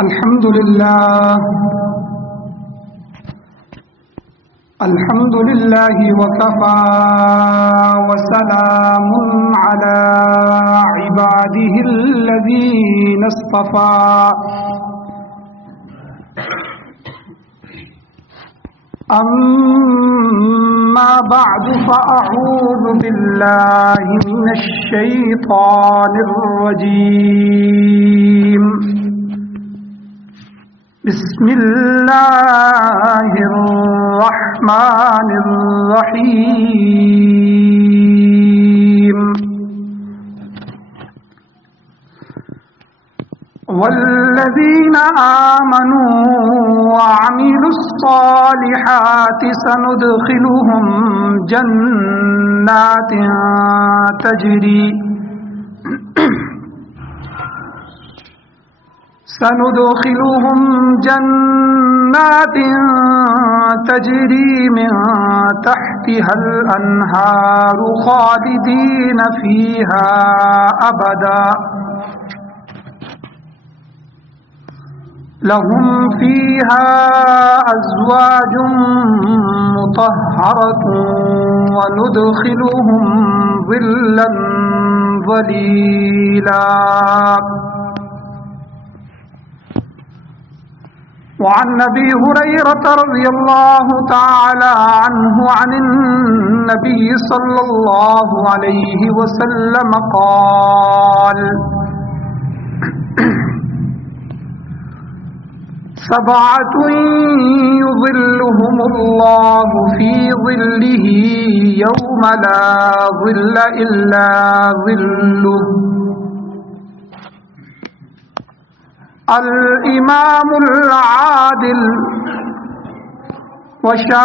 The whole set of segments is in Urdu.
الحمد لله وكفى وسلام على عباده الذين اصطفى أما بعد فأعوذ بالله من الشيطان الرجيم بسم الله الرحمن الرحيم والذين آمنوا وعملوا الصالحات سندخلهم جنات تجري من تحتها الأنهار خالدين فيها أبدا لهم فيها أزواج مطهرة وندخلهم ظلا ظليلا. وعن أبي هريرة رضي الله تعالى عنه عن النبي صلى الله عليه وسلم قال: سبعة يظلهم الله في ظله يوم لا ظل إلا ظله: الإمام العادل وشاب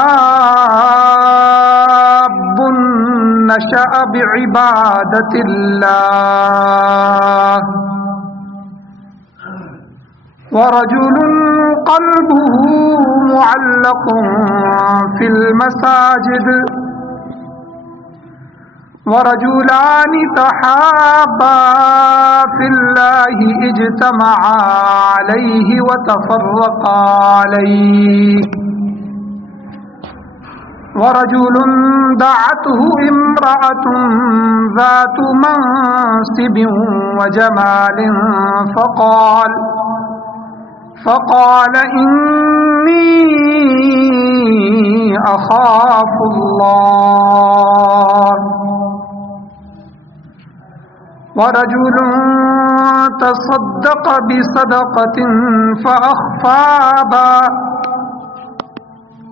نشأ بعبادة الله ورجل قلبه معلق في المساجد ورجلان تحابا في الله اجتمعا عليه وتفرقا عليه ورجل دعته امرأة ذات منصب وجمال فقال إني أخاف الله ورجل تصدق بصدقة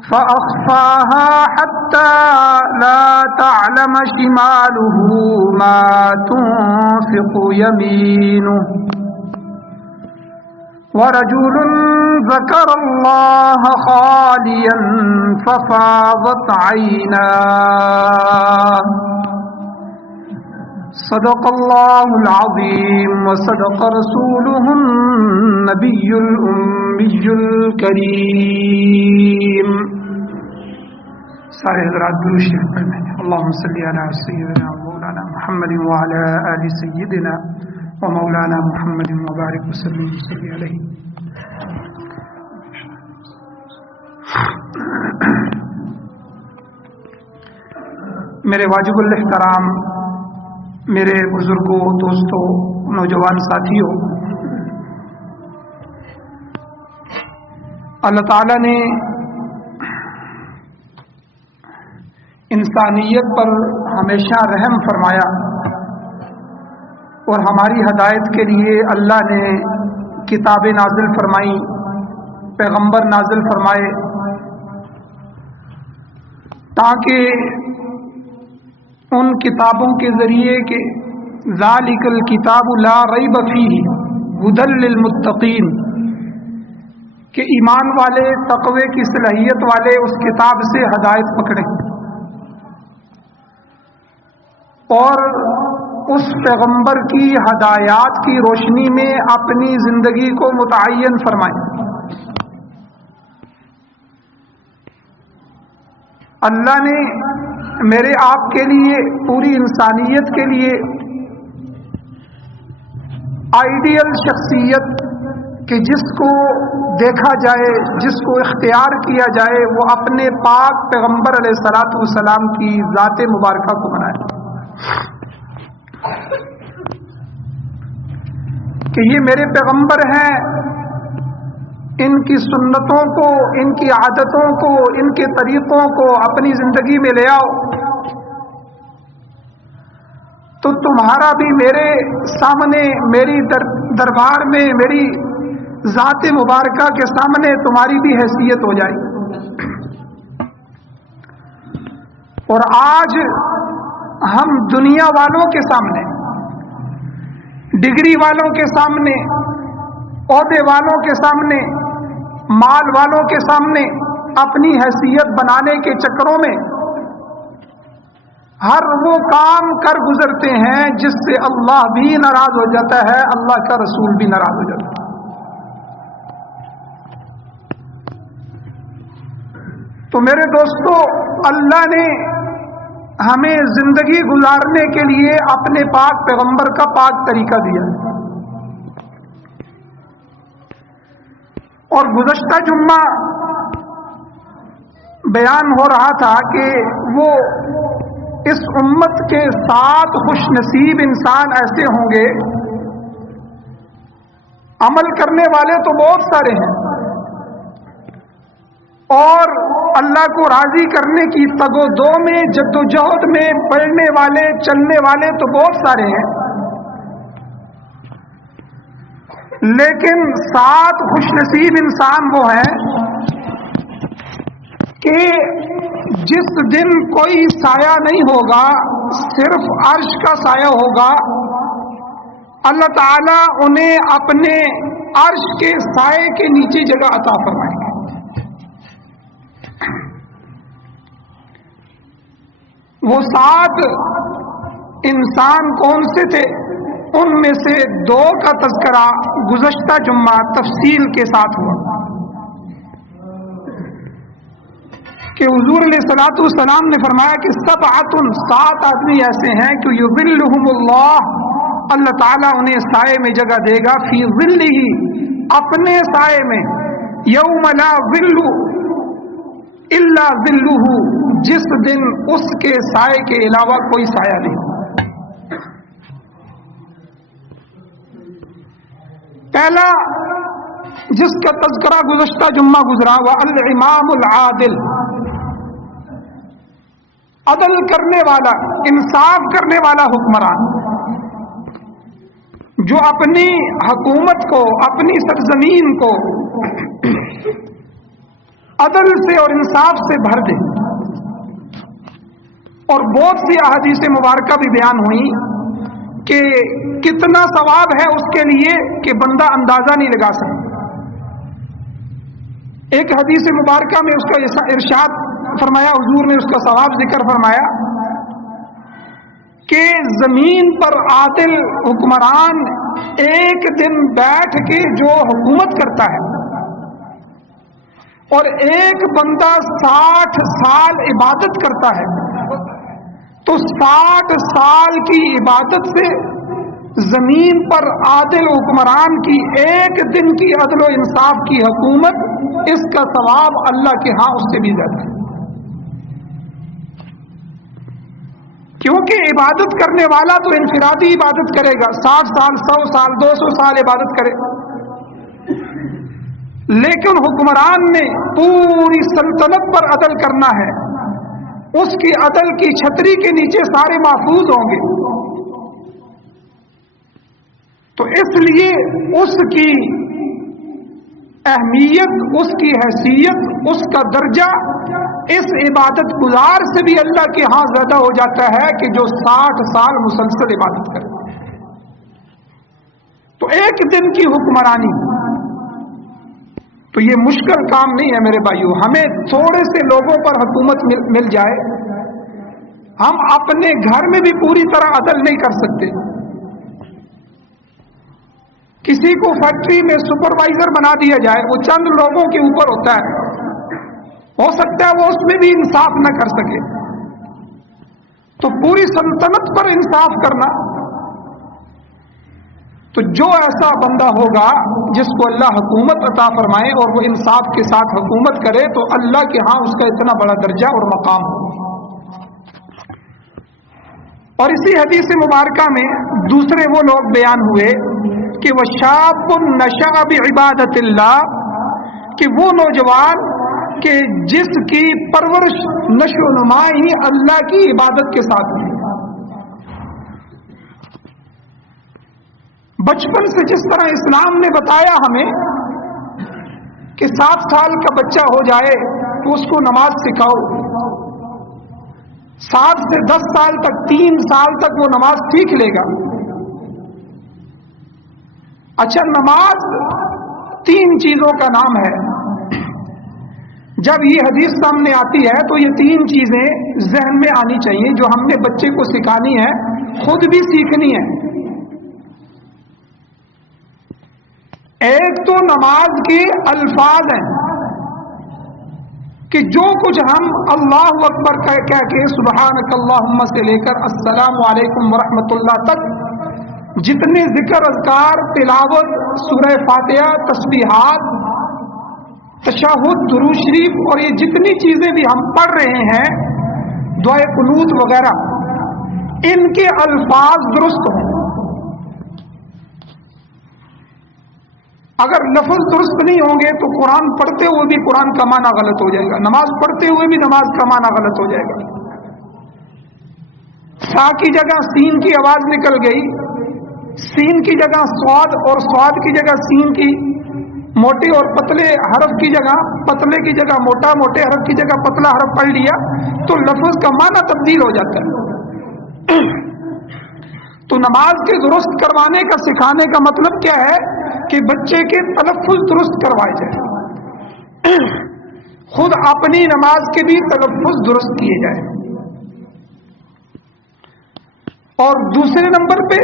فأخفاها حتى لا تعلم شماله ما تنفق يمينه ورجل ذكر الله خاليا ففاضت عيناه. صدق الله العظيم وصدق رسوله النبي الأمي الكريم. سارے حضرات درود شریف پڑھیں. اللهم صل على سيدنا مولانا محمد وعلى آل سيدنا ومولانا محمد مبارک وسلم علیہ. میرے واجب الاحترام، میرے بزرگوں، دوستوں، نوجوان ساتھیوں، اللہ تعالیٰ نے انسانیت پر ہمیشہ رحم فرمایا اور ہماری ہدایت کے لیے اللہ نے کتابیں نازل فرمائیں، پیغمبر نازل فرمائے، تاکہ ان کتابوں کے ذریعے کہ ذالک الکتاب لا ریب فیہ ھدی للمتقین، کہ ایمان والے، تقوی کی صلاحیت والے اس کتاب سے ہدایت پکڑیں اور اس پیغمبر کی ہدایات کی روشنی میں اپنی زندگی کو متعین فرمائیں. اللہ نے میرے آپ کے لیے، پوری انسانیت کے لیے آئیڈیل شخصیت کہ جس کو دیکھا جائے، جس کو اختیار کیا جائے، وہ اپنے پاک پیغمبر علیہ الصلوۃ والسلام کی ذات مبارکہ کو منائے، کہ یہ میرے پیغمبر ہیں، ان کی سنتوں کو، ان کی عادتوں کو، ان کے طریقوں کو اپنی زندگی میں لے آؤ، تو تمہارا بھی میرے سامنے، میری دربار میں، میری ذات مبارکہ کے سامنے تمہاری بھی حیثیت ہو جائے۔ اور آج ہم دنیا والوں کے سامنے، ڈگری والوں کے سامنے، عہدے والوں کے سامنے، مال والوں کے سامنے اپنی حیثیت بنانے کے چکروں میں ہر وہ کام کر گزرتے ہیں جس سے اللہ بھی ناراض ہو جاتا ہے، اللہ کا رسول بھی ناراض ہو جاتا ہے۔ تو میرے دوستو، اللہ نے ہمیں زندگی گزارنے کے لیے اپنے پاک پیغمبر کا پاک طریقہ دیا، اور گزشتہ جمعہ بیان ہو رہا تھا کہ وہ اس امت کے 7 خوش نصیب انسان ایسے ہوں گے، عمل کرنے والے تو بہت سارے ہیں، اور اللہ کو راضی کرنے کی تگ و دو میں، جدوجہد میں پڑھنے والے، چلنے والے تو بہت سارے ہیں، لیکن 7 خوش نصیب انسان وہ ہیں کہ جس دن کوئی سایہ نہیں ہوگا، صرف عرش کا سایہ ہوگا، اللہ تعالیٰ انہیں اپنے عرش کے سائے کے نیچے جگہ عطا فرمائیں گے۔ وہ 7 انسان کون سے تھے؟ ان میں سے 2 کا تذکرہ گزشتہ جمعہ تفصیل کے ساتھ ہوا کہ حضور علیہ الصلوۃ والسلام نے فرمایا کہ 7 آدمی ایسے ہیں کہ یظلہم اللہ، اللہ تعالیٰ انہیں سائے میں جگہ دے گا، فی ظلہ، اپنے سائے میں، یوم لا ظل الا ظلہ، جس دن اس کے سائے کے علاوہ کوئی سایہ نہیں۔ پہلا جس کا تذکرہ گزشتہ جمعہ گزرا ہوا الامام العادل، عدل کرنے والا، انصاف کرنے والا حکمران، جو اپنی حکومت کو، اپنی سرزمین کو عدل سے اور انصاف سے بھر دے۔ اور بہت سی احادیث مبارکہ بھی بیان ہوئی کہ کتنا ثواب ہے اس کے لیے کہ بندہ اندازہ نہیں لگا سکتا۔ ایک حدیث مبارکہ میں اس کا ارشاد فرمایا، حضور نے اس کا ثواب ذکر فرمایا کہ زمین پر عادل حکمران ایک دن بیٹھ کے جو حکومت کرتا ہے، اور ایک بندہ 60 سال عبادت کرتا ہے، تو 60 سال کی عبادت سے زمین پر عادل حکمران کی ایک دن کی عدل و انصاف کی حکومت، اس کا ثواب اللہ کے ہاں اس سے بھی زیادہ ہے۔ کیونکہ عبادت کرنے والا تو انفرادی عبادت کرے گا، 60 سال، 100 سال، 200 سال عبادت کرے، لیکن حکمران نے پوری سلطنت پر عدل کرنا ہے، اس کی عدل کی چھتری کے نیچے سارے محفوظ ہوں گے، تو اس لیے اس کی اہمیت، اس کی حیثیت، اس کا درجہ اس عبادت گزار سے بھی اللہ کے ہاں زیادہ ہو جاتا ہے کہ جو 60 سال مسلسل عبادت کرے۔ تو ایک دن کی حکمرانی، تو یہ مشکل کام نہیں ہے میرے بھائیو۔ ہمیں تھوڑے سے لوگوں پر حکومت مل جائے، ہم اپنے گھر میں بھی پوری طرح عدل نہیں کر سکتے۔ کسی کو فیکٹری میں سپروائزر بنا دیا جائے، وہ چند لوگوں کے اوپر ہوتا ہے، ہو سکتا ہے وہ اس میں بھی انصاف نہ کر سکے، تو پوری سلطنت پر انصاف کرنا، تو جو ایسا بندہ ہوگا جس کو اللہ حکومت عطا فرمائے اور وہ انصاف کے ساتھ حکومت کرے تو اللہ کے ہاں اس کا اتنا بڑا درجہ اور مقام ہو. اور اسی حدیث مبارکہ میں دوسرے وہ لوگ بیان ہوئے کہ وَشَابٌ نَشَأَ بِعِبَادَةِ اللَّهِ، کہ وہ نوجوان کہ جس کی پرورش نشو و نما ہی اللہ کی عبادت کے ساتھ ہوئی. بچپن سے جس طرح اسلام نے بتایا ہمیں کہ 7 سال کا بچہ ہو جائے تو اس کو نماز سکھاؤ، 7 سے 10 سال تک 3 سال تک وہ نماز سیکھ لے گا. اچھا، نماز 3 چیزوں کا نام ہے. جب یہ حدیث سامنے آتی ہے تو یہ 3 چیزیں ذہن میں آنی چاہیے جو ہم نے بچے کو سکھانی ہے، خود بھی سیکھنی ہے. ایک تو نماز کے الفاظ ہیں کہ جو کچھ ہم اللہ اکبر کہہ کے سبحانک اللہم سے لے کر السلام علیکم ورحمۃ اللہ تک جتنے ذکر، اذکار، تلاوت، سورہ فاتحہ، تسبیحات، تشہد، درود شریف اور یہ جتنی چیزیں بھی ہم پڑھ رہے ہیں، دعائے قنوت وغیرہ، ان کے الفاظ درست ہوں. اگر لفظ درست نہیں ہوں گے تو قرآن پڑھتے ہوئے بھی قرآن کا معنی غلط ہو جائے گا، نماز پڑھتے ہوئے بھی نماز کا معنی غلط ہو جائے گا. سا کی جگہ سین کی آواز نکل گئی، سین کی جگہ سواد اور سواد کی جگہ سین کی، موٹے اور پتلے حرف کی جگہ پتلے کی جگہ موٹا، موٹے حرف کی جگہ پتلا حرف پڑھ لیا تو لفظ کا معنی تبدیل ہو جاتا ہے. تو نماز کے درست کروانے کا، سکھانے کا مطلب کیا ہے کہ بچے کے تلفظ درست کروائے جائے، خود اپنی نماز کے بھی تلفظ درست کیے جائے. اور دوسرے نمبر پہ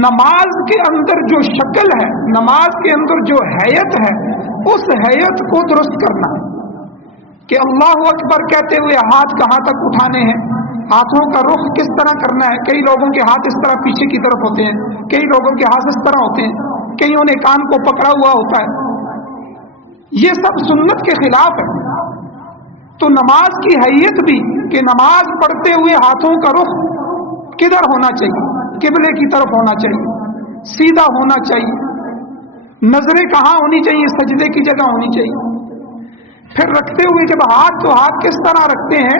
نماز کے اندر جو شکل ہے، نماز کے اندر جو حیت ہے، اس حیت کو درست کرنا کہ اللہ اکبر کہتے ہوئے ہاتھ کہاں تک اٹھانے ہیں، ہاتھوں کا رخ کس طرح کرنا ہے. کئی لوگوں کے ہاتھ اس طرح پیچھے کی طرف ہوتے ہیں، کئی لوگوں کے ہاتھ اس طرح ہوتے ہیں، کئیوں نے کان کو پکڑا ہوا ہوتا ہے. یہ سب سنت کے خلاف ہے. تو نماز کی حیت بھی کہ نماز پڑھتے ہوئے ہاتھوں کا رخ کدھر ہونا چاہیے، قبلے کی طرف ہونا چاہیے، سیدھا ہونا چاہیے، نظریں کہاں ہونی چاہیے، سجدے کی جگہ ہونی چاہیے. پھر رکھتے ہوئے جب ہاتھ، تو ہاتھ کس طرح رکھتے ہیں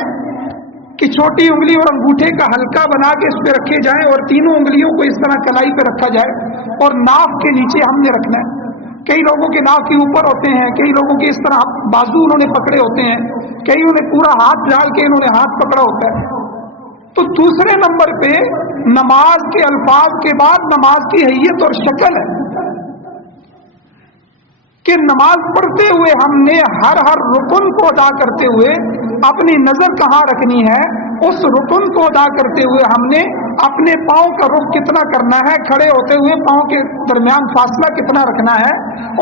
کہ چھوٹی انگلی اور انگوٹھے کا حلقہ بنا کے اس پہ رکھے جائیں اور تینوں انگلیوں کو اس طرح کلائی پہ رکھا جائے اور ناف کے نیچے ہم نے رکھنا ہے. کئی لوگوں کے ناف کے اوپر ہوتے ہیں، کئی لوگوں کے اس طرح بازو انہوں نے پکڑے ہوتے ہیں، کئیوں نے پورا ہاتھ ڈال کے انہوں نے ہاتھ پکڑا ہوتا ہے. تو دوسرے نمبر پہ نماز کے الفاظ کے بعد نماز کی حیت اور شکل ہے کہ نماز پڑھتے ہوئے ہم نے ہر رکن کو ادا کرتے ہوئے اپنی نظر کہاں رکھنی ہے، اس رکن کو ادا کرتے ہوئے ہم نے اپنے پاؤں کا رخ کتنا کرنا ہے، کھڑے ہوتے ہوئے پاؤں کے درمیان فاصلہ کتنا رکھنا ہے،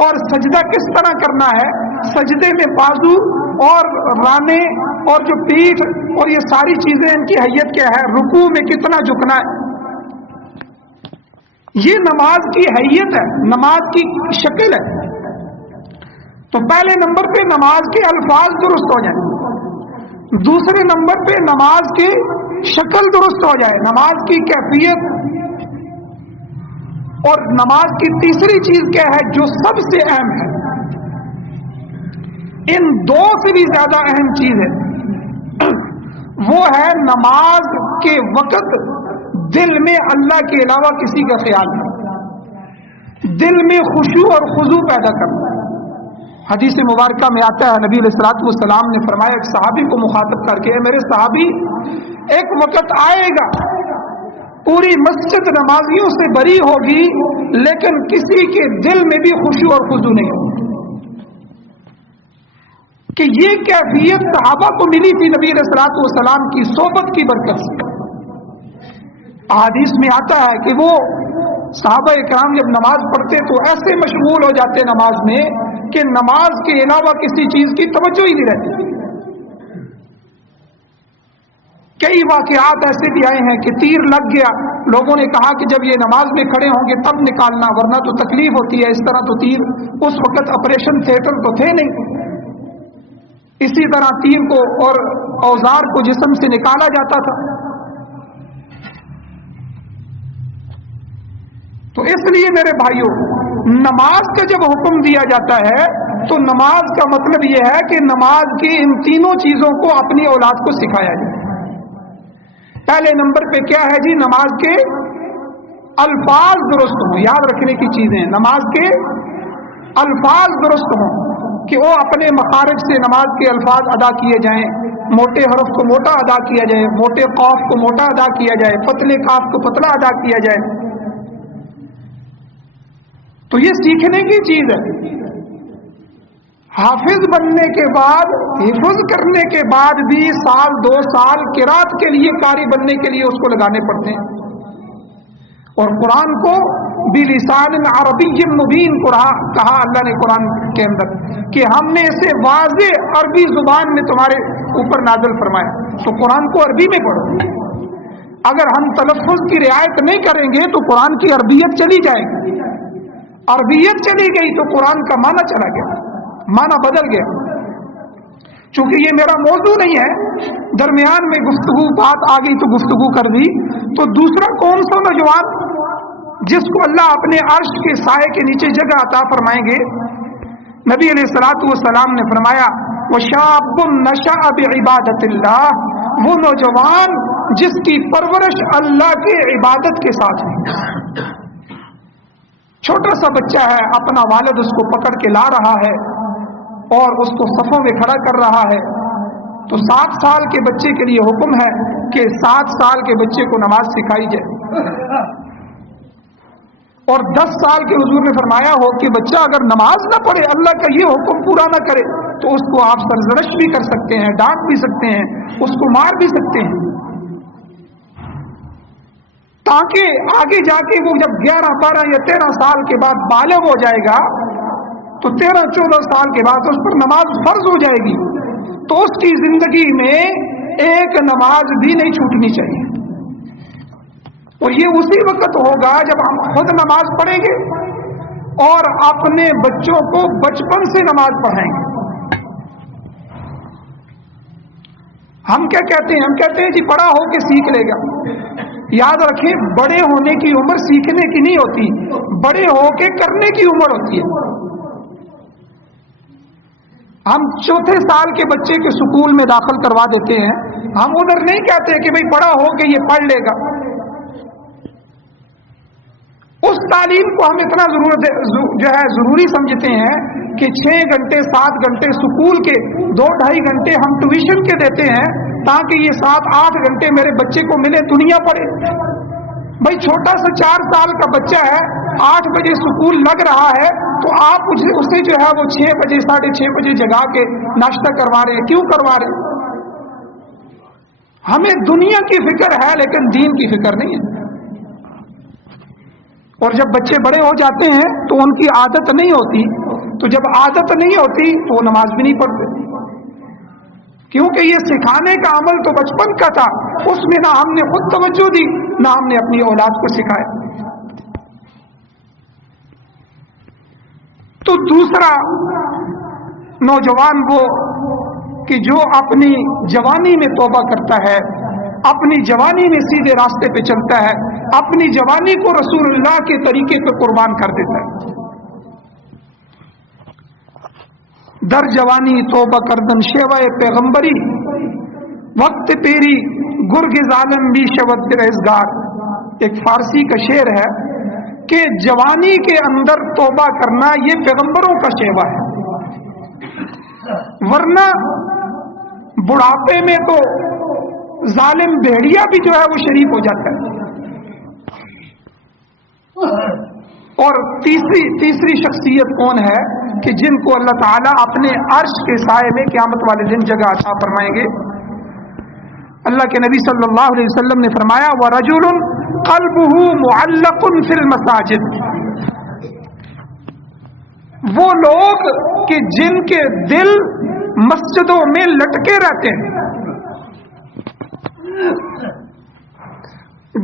اور سجدہ کس طرح کرنا ہے، سجدے میں بازو اور رانے اور جو پیٹھ اور یہ ساری چیزیں ان کی حیت کیا ہے، رکوع میں کتنا جھکنا ہے. یہ نماز کی حیت ہے، نماز کی شکل ہے. تو پہلے نمبر پہ نماز کے الفاظ درست ہو جائیں، دوسرے نمبر پہ نماز کی شکل درست ہو جائے، نماز کی کیفیت. اور نماز کی تیسری چیز کیا ہے جو سب سے اہم ہے، ان 2 سے بھی زیادہ اہم چیز ہے، وہ ہے نماز کے وقت دل میں اللہ کے علاوہ کسی کا خیال نہیں، دل میں خشوع اور خضوع پیدا کرنا. حدیث مبارکہ میں آتا ہے، نبی علیہ الصلوۃ والسلام نے فرمایا ایک صحابی کو مخاطب کر کے، میرے صحابی، ایک وقت آئے گا پوری مسجد نمازیوں سے بری ہوگی لیکن کسی کے دل میں بھی خشوع اور خضوع نہیں ہوگی. کہ یہ کیفیت صحابہ کو ملی تھی نبی علیہ الصلوۃ والسلام کی صحبت کی برکت سے. احادیث میں آتا ہے کہ وہ صحابہ کرام جب نماز پڑھتے تو ایسے مشغول ہو جاتے نماز میں کہ نماز کے علاوہ کسی چیز کی توجہ ہی نہیں رہتی. کئی واقعات ایسے بھی آئے ہیں کہ تیر لگ گیا لوگوں نے کہا کہ جب یہ نماز میں کھڑے ہوں گے تب نکالنا، ورنہ تو تکلیف ہوتی ہے، اس طرح تو تیر، اس وقت آپریشن تھیٹر تو تھے نہیں، اسی طرح تیر کو اور اوزار کو جسم سے نکالا جاتا تھا۔ تو اس لیے میرے بھائیوں، نماز کا جب حکم دیا جاتا ہے تو نماز کا مطلب یہ ہے کہ نماز کی ان تینوں چیزوں کو اپنی اولاد کو سکھایا جائے۔ پہلے نمبر پہ کیا ہے جی؟ نماز کے الفاظ درست ہوں، یاد رکھنے کی چیزیں، نماز کے الفاظ درست ہوں کہ وہ اپنے مخارج سے نماز کے الفاظ ادا کیے جائیں، موٹے حرف کو موٹا ادا کیا جائے، موٹے قاف کو موٹا ادا کیا جائے، پتلے قاف کو پتلا ادا کیا جائے۔ تو یہ سیکھنے کی چیز ہے۔ حافظ بننے کے بعد، حفظ کرنے کے بعد بھی سال 2 سال قرات کے لیے، قاری بننے کے لیے اس کو لگانے پڑتے ہیں، اور قرآن کو بلسان عربی مبین کہا اللہ نے قرآن کے اندر کہ ہم نے اسے واضح عربی زبان میں تمہارے اوپر نازل فرمایا، تو قرآن کو عربی میں پڑھو۔ اگر ہم تلفظ کی رعایت نہیں کریں گے تو قرآن کی عربیت چلی جائے گی، عربیت چلی گئی تو قرآن کا معنی چلا گیا، معنی بدل گیا۔ چونکہ یہ میرا موضوع نہیں ہے، درمیان میں گفتگو بات آ گئی تو گفتگو کر دی، تو دوسرا کون سا نوجوان جس کو اللہ اپنے عرش کے سائے کے نیچے جگہ عطا فرمائیں گے؟ نبی علیہ الصلوۃ والسلام نے فرمایا وَشَابٌ نَشَأَ بِعِبَادَةِ اللَّهِ، وہ نوجوان جس کی پرورش اللہ کے عبادت کے ساتھ ہے۔ چھوٹا سا بچہ ہے، اپنا والد اس کو پکڑ کے لا رہا ہے اور اس کو صفوں میں کھڑا کر رہا ہے، تو 7 سال کے بچے کے لیے حکم ہے کہ 7 سال کے بچے کو نماز سکھائی جائے، اور 10 سال کے حضور نے فرمایا ہو کہ بچہ اگر نماز نہ پڑھے، اللہ کا یہ حکم پورا نہ کرے، تو اس کو آپ سرزنش بھی کر سکتے ہیں، ڈانٹ بھی سکتے ہیں، اس کو مار بھی سکتے ہیں، تاکہ آگے جا کے وہ جب 11 12 یا 13 سال کے بعد بالغ ہو جائے گا تو 13 14 سال کے بعد اس پر نماز فرض ہو جائے گی، تو اس کی زندگی میں ایک نماز بھی نہیں چھوٹنی چاہیے۔ اور یہ اسی وقت ہوگا جب ہم خود نماز پڑھیں گے اور اپنے بچوں کو بچپن سے نماز پڑھائیں گے۔ ہم کیا کہتے ہیں؟ ہم کہتے ہیں جی بڑا ہو کے سیکھ لے گا۔ یاد رکھیں، بڑے ہونے کی عمر سیکھنے کی نہیں ہوتی، بڑے ہو کے کرنے کی عمر ہوتی ہے۔ ہم 4تھے سال کے بچے کے سکول میں داخل کروا دیتے ہیں، ہم ادھر نہیں کہتے کہ بھئی بڑا ہو کے یہ پڑھ لے گا۔ اس تعلیم کو ہم اتنا ضروری سمجھتے ہیں کہ 6 گھنٹے 7 گھنٹے سکول کے، 2-2.5 گھنٹے ہم ٹیوشن کے دیتے ہیں، تاکہ یہ 7-8 گھنٹے میرے بچے کو ملے، دنیا پڑھے۔ بھائی چھوٹا سا 4 سال کا بچہ ہے، 8 بجے سکول لگ رہا ہے، تو آپ اسے جو ہے وہ 6 بجے 6:30 بجے جگا کے ناشتہ کروا رہے ہیں، کیوں کروا رہے ہیں؟ ہمیں دنیا کی فکر ہے لیکن دین کی فکر نہیں ہے۔ اور جب بچے بڑے ہو جاتے ہیں تو ان کی عادت نہیں ہوتی، تو جب عادت نہیں ہوتی تو وہ نماز بھی نہیں پڑھتے، کیونکہ یہ سکھانے کا عمل تو بچپن کا تھا، اس میں نہ ہم نے خود توجہ دی نہ ہم نے اپنی اولاد کو سکھایا۔ تو دوسرا نوجوان وہ کہ جو اپنی جوانی میں توبہ کرتا ہے، اپنی جوانی میں سیدھے راستے پہ چلتا ہے، اپنی جوانی کو رسول اللہ کے طریقے پہ قربان کر دیتا ہے۔ در جوانی توبہ کردن شیوائے پیغمبری، وقت تیری گرگ ظالم بھی شود رہزگار، ایک فارسی کا شعر ہے کہ جوانی کے اندر توبہ کرنا یہ پیغمبروں کا شیوا ہے، ورنہ بڑھاپے میں تو ظالم بھیڑیا بھی جو ہے وہ شریف ہو جاتا ہے۔ اور تیسری شخصیت کون ہے کہ جن کو اللہ تعالیٰ اپنے عرش کے سائے میں قیامت والے دن جگہ عطا فرمائیں گے؟ اللہ کے نبی صلی اللہ علیہ وسلم نے فرمایا وَرَجُلٌ قَلْبُهُ مُعَلَّقٌ فِي الْمَسَاجِدِ، وہ لوگ کہ جن کے دل مسجدوں میں لٹکے رہتے ہیں،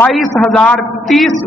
22,030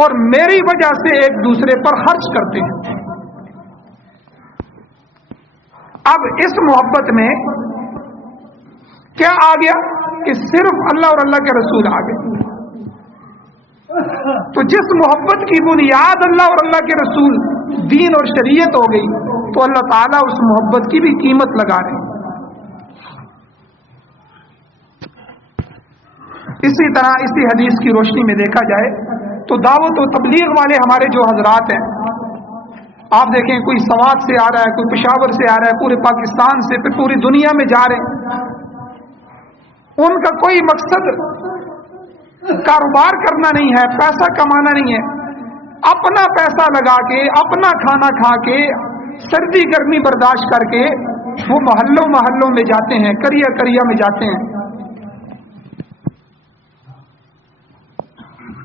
اور میری وجہ سے ایک دوسرے پر خرچ کرتے ہیں۔ اب اس محبت میں کیا آ گیا کہ صرف اللہ اور اللہ کے رسول آ گئے۔ تو جس محبت کی بنیاد اللہ اور اللہ کے رسول، دین اور شریعت ہو گئی، تو اللہ تعالیٰ اس محبت کی بھی قیمت لگا رہے ہیں۔ اسی طرح اسی حدیث کی روشنی میں دیکھا جائے تو دعوت و تبلیغ والے ہمارے جو حضرات ہیں، آپ دیکھیں کوئی سوات سے آ رہا ہے، کوئی پشاور سے آ رہا ہے، پورے پاکستان سے، پھر پوری دنیا میں جا رہے ہیں۔ ان کا کوئی مقصد کاروبار کرنا نہیں ہے، پیسہ کمانا نہیں ہے، اپنا پیسہ لگا کے، اپنا کھانا کھا کے، سردی گرمی برداشت کر کے وہ محلوں محلوں میں جاتے ہیں، کریا کریا میں جاتے ہیں،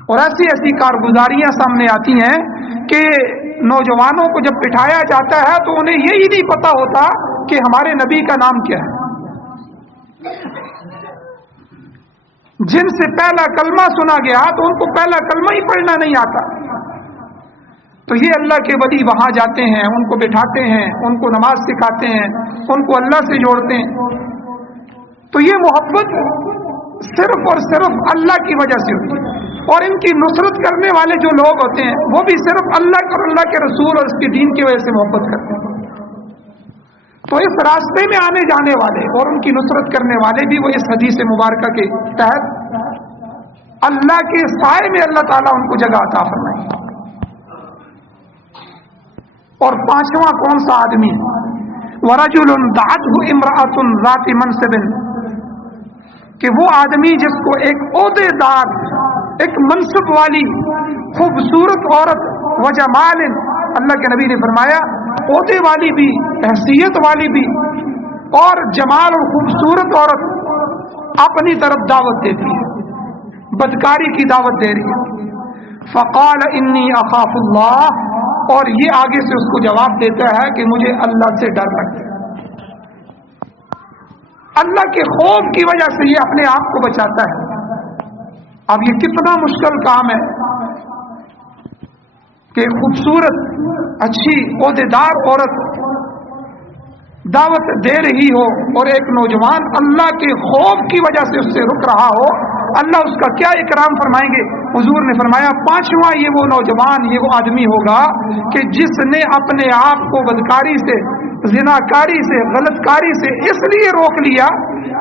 اور ایسی ایسی کارگزاریاں سامنے آتی ہیں کہ نوجوانوں کو جب بٹھایا جاتا ہے تو انہیں یہی نہیں پتا ہوتا کہ ہمارے نبی کا نام کیا ہے۔ جن سے پہلا کلمہ سنا گیا تو ان کو پہلا کلمہ ہی پڑھنا نہیں آتا، تو یہ اللہ کے ولی وہاں جاتے ہیں، ان کو بٹھاتے ہیں، ان کو نماز سکھاتے ہیں، ان کو اللہ سے جوڑتے ہیں۔ تو یہ محبت صرف اور صرف اللہ کی وجہ سے ہوتی ہے، اور ان کی نصرت کرنے والے جو لوگ ہوتے ہیں وہ بھی صرف اللہ اور اللہ کے رسول اور اس کے دین کی وجہ سے محبت کرتے ہیں۔ تو اس راستے میں آنے جانے والے اور ان کی نصرت کرنے والے بھی وہ اس حدیث مبارکہ کے تحت اللہ کے سائے میں اللہ تعالیٰ ان کو جگہ عطا فرمائے۔ اور پانچواں کون سا آدمی؟ وَرَجُلٌ دَعَتْهُ امْرَأَةٌ ذَاتِ مَنْصِبٍ، کہ وہ آدمی جس کو ایک عہدے دار، ایک منصب والی خوبصورت عورت، وجمال، اللہ کے نبی نے فرمایا عہدے والی بھی، حیثیت والی بھی اور جمال اور خوبصورت عورت اپنی طرف دعوت دیتی ہے، بدکاری کی دعوت دے رہی ہے۔ فقال انی اخاف اللہ، اور یہ آگے سے اس کو جواب دیتا ہے کہ مجھے اللہ سے ڈر لگتا ہے۔ اللہ کے خوف کی وجہ سے یہ اپنے آپ کو بچاتا ہے۔ اب یہ کتنا مشکل کام ہے کہ خوبصورت، اچھی، عہدیدار عورت دعوت دے رہی ہو اور ایک نوجوان اللہ کے خوف کی وجہ سے اس سے رک رہا ہو، اللہ اس کا کیا اکرام فرمائیں گے؟ حضور نے فرمایا پانچواں یہ وہ نوجوان، یہ وہ آدمی ہوگا کہ جس نے اپنے آپ کو بدکاری سے، زناکاری سے، غلط کاری سے اس لیے روک لیا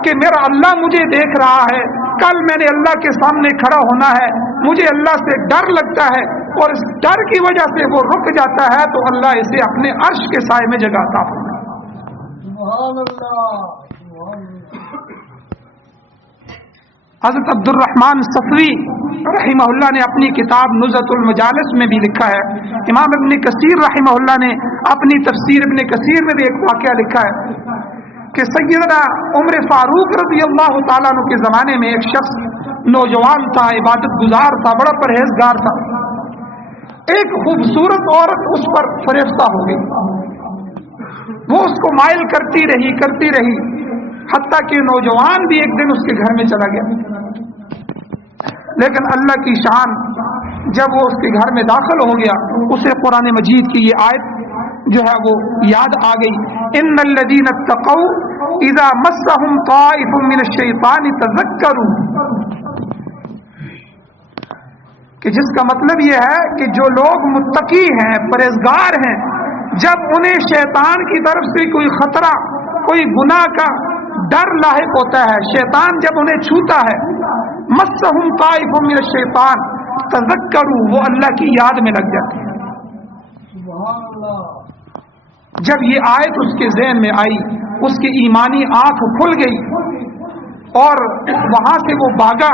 کہ میرا اللہ مجھے دیکھ رہا ہے، کل میں نے اللہ کے سامنے کھڑا ہونا ہے، مجھے اللہ سے ڈر لگتا ہے، اور اس ڈر کی وجہ سے وہ رک جاتا ہے، تو اللہ اسے اپنے عرش کے سائے میں جگہ عطا فرمائے۔ حضرت عبد الرحمن صفوی رحمہ اللہ نے اپنی کتاب نزہۃ المجالس میں بھی لکھا ہے، امام ابن کثیر رحمہ اللہ نے اپنی تفسیر ابن کثیر میں بھی ایک واقعہ لکھا ہے کہ سیدنا عمر فاروق رضی اللہ تعالیٰ عنہ کے زمانے میں ایک شخص نوجوان تھا، عبادت گزار تھا، بڑا پرہیزگار تھا، ایک خوبصورت عورت اس پر فریفتہ ہو گئی، وہ اس کو مائل کرتی رہی حتیٰ کہ نوجوان بھی ایک دن اس کے گھر میں چلا گیا، لیکن اللہ کی شان، جب وہ اس کے گھر میں داخل ہو گیا اسے قرآن مجید کی یہ آیت جو ہے وہ یاد آ گئی، ان الذین اتقوا اذا مسهم طائف من الشیطان تذکروا، کہ جس کا مطلب یہ ہے کہ جو لوگ متقی ہیں، پرہیزگار ہیں، جب انہیں شیطان کی طرف سے کوئی خطرہ، کوئی گناہ کا ڈر لاحق ہوتا ہے، شیطان جب انہیں چھوتا ہے، مسهم طائف من الشیطان تذکروا، وہ اللہ کی یاد میں لگ جاتے ہیں۔ جب یہ آیت اس کے ذہن میں آئی، اس کی ایمانی آنکھ کھل گئی اور وہاں سے وہ بھاگا،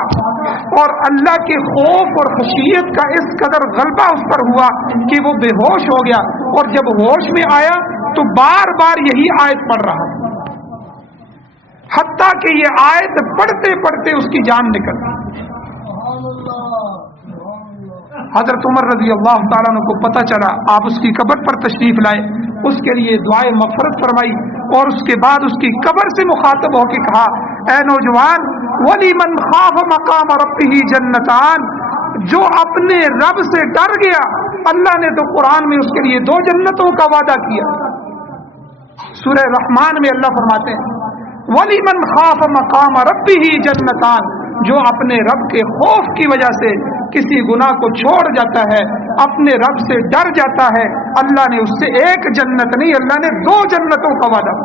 اور اللہ کے خوف اور خشیت کا اس قدر غلبہ اس پر ہوا کہ وہ بے ہوش ہو گیا، اور جب ہوش میں آیا تو بار بار یہی آیت پڑھ رہا، حتیٰ کہ یہ آیت پڑھتے پڑھتے اس کی جان نکل گئی۔ حضرت عمر رضی اللہ تعالیٰ عنہ کو پتہ چلا، آپ اس کی قبر پر تشریف لائے، اس کے لیے دعائے مغفرت فرمائی، اور اس کے بعد اس کی قبر سے مخاطب ہو کے کہا، اے نوجوان، وَلِمَنْ خَافَ مَقَامَ رَبِّهِ جَنَّتَانِ، جو اپنے رب سے ڈر گیا اللہ نے تو قرآن میں اس کے لیے 2 جنتوں کا وعدہ کیا. سورہ رحمان میں اللہ فرماتے ہیں وَلِمَنْ خَافَ مَقَامَ رَبِّهِ جَنَّتَانِ، جو اپنے رب کے خوف کی وجہ سے کسی گناہ کو چھوڑ جاتا ہے، اپنے رب سے ڈر جاتا ہے، اللہ نے اس سے 1 جنت نہیں، اللہ نے 2 جنتوں کا وعدہ.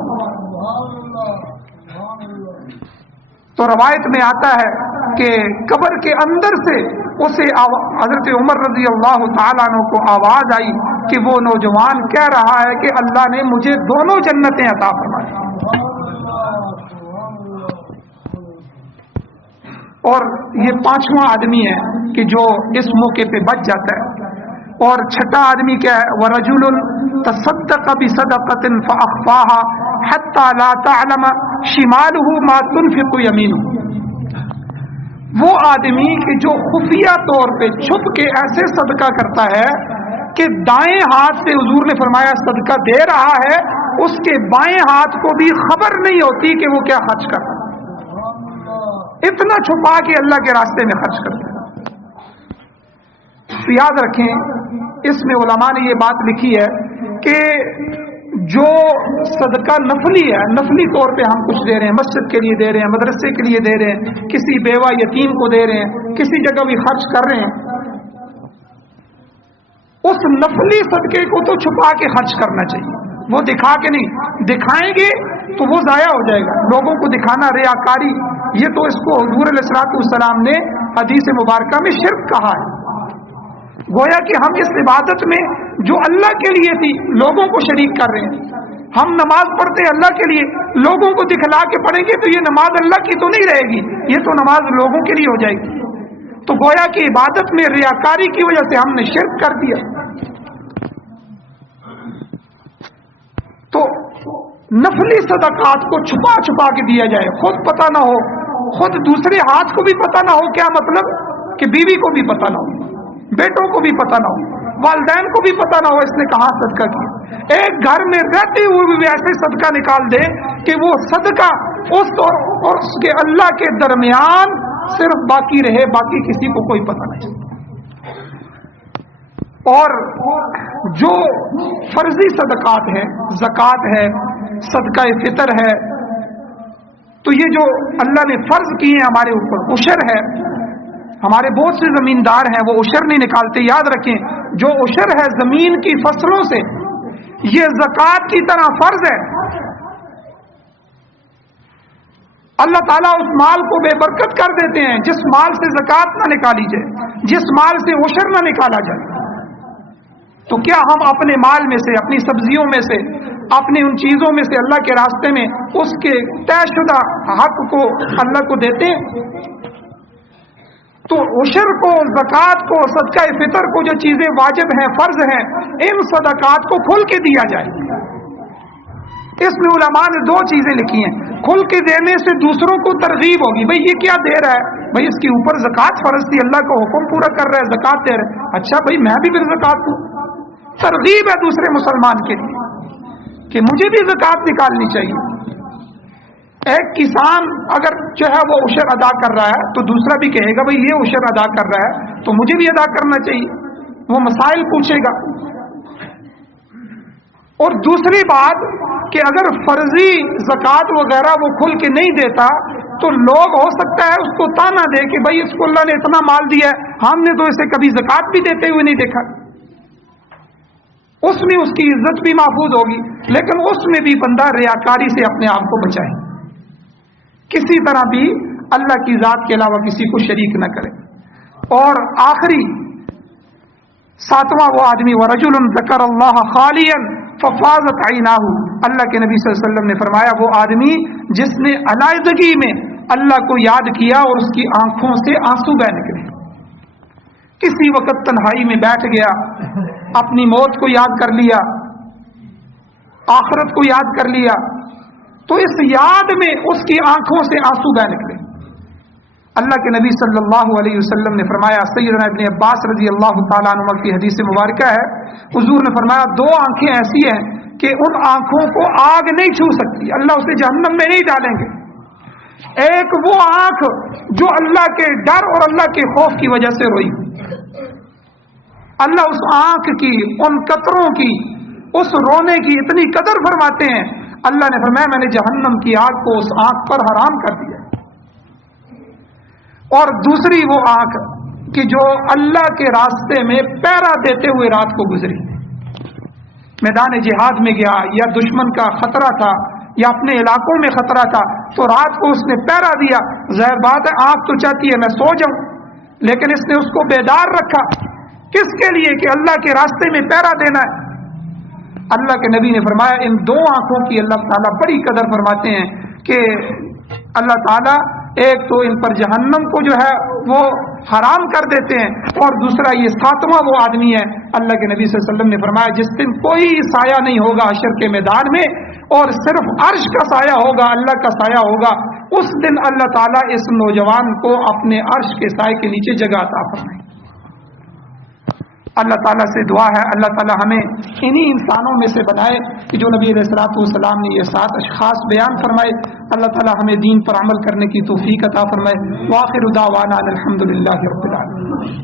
تو روایت میں آتا ہے کہ قبر کے اندر سے اسے حضرت عمر رضی اللہ تعالیٰ عنہ کو آواز آئی کہ وہ نوجوان کہہ رہا ہے کہ اللہ نے مجھے 2 جنتیں عطا فرمائی. اور یہ 5واں آدمی ہے کہ جو اس موقع پہ بچ جاتا ہے. اور 6واں آدمی کیا ہے؟ وَرَجُلٌ تَصَدَّقَ بِصَدَقَةٍ فَأَخْفَاهَا حَتَّى لَا تَعْلَمَ شِمَالُهُ مَا تُنْفِقُ يَمِينُهُ. وہ آدمی کہ جو خفیہ طور پہ چھپ کے ایسے صدقہ کرتا ہے کہ دائیں ہاتھ سے، حضور نے فرمایا صدقہ دے رہا ہے، اس کے بائیں ہاتھ کو بھی خبر نہیں ہوتی کہ وہ کیا خرچ کر رہا ہے. اتنا چھپا کے اللہ کے راستے میں خرچ کرتے ہیں. تو یاد رکھیں اس میں علماء نے یہ بات لکھی ہے کہ جو صدقہ نفلی ہے، نفلی طور پہ ہم کچھ دے رہے ہیں، مسجد کے لیے دے رہے ہیں، مدرسے کے لیے دے رہے ہیں، کسی بیوہ یتیم کو دے رہے ہیں، کسی جگہ بھی خرچ کر رہے ہیں، اس نفلی صدقے کو تو چھپا کے خرچ کرنا چاہیے. وہ دکھا کے نہیں، دکھائیں گے تو وہ ضائع ہو جائے گا. لوگوں کو دکھانا، ریاکاری، یہ تو اس کو حضور علیہ الصلوۃ والسلام نے حدیث مبارکہ میں شرک کہا ہے. گویا کہ ہم اس عبادت میں جو اللہ کے لیے تھی لوگوں کو شریک کر رہے ہیں. ہم نماز پڑھتے ہیں اللہ کے لیے، لوگوں کو دکھلا کے پڑھیں گے تو یہ نماز اللہ کی تو نہیں رہے گی، یہ تو نماز لوگوں کے لیے ہو جائے گی. تو گویا کہ عبادت میں ریاکاری کی وجہ سے ہم نے شرک کر دیا. تو نفلی صدقات کو چھپا چھپا کے دیا جائے، خود پتہ نہ ہو، خود دوسرے ہاتھ کو بھی پتہ نہ ہو. کیا مطلب کہ بیوی کو بھی پتہ نہ ہو، بیٹوں کو بھی پتہ نہ ہو، والدین کو بھی پتہ نہ ہو اس نے کہاں صدقہ کیا. ایک گھر میں رہتے ہوئے بھی ایسے صدقہ نکال دے کہ وہ صدقہ اس اور اس کے اللہ کے درمیان صرف باقی رہے، باقی کسی کو کوئی پتہ نہیں. اور جو فرضی صدقات ہیں، زکوٰۃ ہے، صدقہ فطر ہے، تو یہ جو اللہ نے فرض کیے ہیں ہمارے اوپر، عشر ہے. ہمارے بہت سے زمیندار ہیں وہ عشر نہیں نکالتے. یاد رکھیں جو عشر ہے زمین کی فصلوں سے، یہ زکوٰۃ کی طرح فرض ہے. اللہ تعالیٰ اس مال کو بے برکت کر دیتے ہیں جس مال سے زکوٰۃ نہ نکالی جائے، جس مال سے عشر نہ نکالا جائے. تو کیا ہم اپنے مال میں سے، اپنی سبزیوں میں سے، اپنی ان چیزوں میں سے اللہ کے راستے میں اس کے طے شدہ حق کو اللہ کو دیتے ہیں؟ تو عشر کو، زکوٰۃ کو، صدقہ فطر کو، جو چیزیں واجب ہیں، فرض ہیں، ان صدقات کو کھل کے دیا جائے. اس میں علماء نے 2 چیزیں لکھی ہیں. کھل کے دینے سے دوسروں کو ترغیب ہوگی، بھئی یہ کیا دے رہا ہے، بھئی اس کے اوپر زکوٰۃ فرض تھی، اللہ کا حکم پورا کر رہا ہے، زکوٰۃ دے رہا ہے، اچھا بھئی میں بھی پھر زکوٰۃ دوں. ترغیب ہے دوسرے مسلمان کے لیے کہ مجھے بھی زکوٰۃ نکالنی چاہیے. ایک کسان اگر جو ہے وہ عشر ادا کر رہا ہے تو دوسرا بھی کہے گا بھئی یہ عشر ادا کر رہا ہے تو مجھے بھی ادا کرنا چاہیے، وہ مسائل پوچھے گا. اور دوسری بات کہ اگر فرضی زکوٰۃ وغیرہ وہ کھل کے نہیں دیتا تو لوگ ہو سکتا ہے اس کو تانا دے کہ بھئی اس کو اللہ نے اتنا مال دیا ہے، ہم نے تو اسے کبھی زکوٰۃ بھی دیتے ہوئے نہیں دیکھا. اس میں اس کی عزت بھی محفوظ ہوگی، لیکن اس میں بھی بندہ ریاکاری سے اپنے آپ کو بچائے، کسی طرح بھی اللہ کی ذات کے علاوہ کسی کو شریک نہ کرے. اور آخری 7واں وہ آدمی وَرَجُلٌ ذَكَرَ اللَّهَ خَالِيًا فَفَاضَتْ عَيْنَاهُ. اللہ کے نبی صلی اللہ علیہ وسلم نے فرمایا وہ آدمی جس نے علیحدگی میں اللہ کو یاد کیا اور اس کی آنکھوں سے آنسو بہہ نکلے. کسی وقت تنہائی میں بیٹھ گیا، اپنی موت کو یاد کر لیا، آخرت کو یاد کر لیا، تو اس یاد میں اس کی آنکھوں سے آنسو بہ نکلے. اللہ کے نبی صلی اللہ علیہ وسلم نے فرمایا، سیدنا ابن عباس رضی اللہ تعالیٰ عنہ کی حدیث مبارکہ ہے، حضور نے فرمایا 2 آنکھیں ایسی ہیں کہ ان آنکھوں کو آگ نہیں چھو سکتی، اللہ اسے جہنم میں نہیں ڈالیں گے. ایک وہ آنکھ جو اللہ کے ڈر اور اللہ کے خوف کی وجہ سے روئی، اللہ اس آنکھ کی، ان قطروں کی، اس رونے کی اتنی قدر فرماتے ہیں، اللہ نے فرمایا میں نے جہنم کی آگ کو اس آنکھ پر حرام کر دیا۔ اور دوسری وہ آنکھ کہ جو اللہ کے راستے میں پہرا دیتے ہوئے رات کو گزری، میدان جہاد میں گیا یا دشمن کا خطرہ تھا یا اپنے علاقوں میں خطرہ تھا تو رات کو اس نے پہرا دیا۔ ظاہر بات ہے آنکھ تو چاہتی ہے میں سو جاؤں، لیکن اس نے اس کو بیدار رکھا، کس کے لیے؟ کہ اللہ کے راستے میں پہرا دینا ہے۔ اللہ کے نبی نے فرمایا ان دو آنکھوں کی اللہ تعالیٰ بڑی قدر فرماتے ہیں کہ اللہ تعالیٰ ایک تو ان پر جہنم کو جو ہے وہ حرام کر دیتے ہیں، اور دوسرا یہ ساتواں وہ آدمی ہے، اللہ کے نبی صلی اللہ علیہ وسلم نے فرمایا جس دن کوئی سایہ نہیں ہوگا حشر کے میدان میں اور صرف عرش کا سایہ ہوگا، اللہ کا سایہ ہوگا، اس دن اللہ تعالیٰ اس نوجوان کو اپنے عرش کے سائے کے نیچے جگہ عطا فرمائے۔ اللہ تعالیٰ سے دعا ہے اللہ تعالیٰ ہمیں انہی انسانوں میں سے بنائے کہ جو نبی علیہ الصلوۃ والسلام نے یہ 7 اشخاص بیان فرمائے۔ اللہ تعالیٰ ہمیں دین پر عمل کرنے کی توفیق عطا فرمائے۔ وآخر دعوانا الحمد للہ رب العالمین۔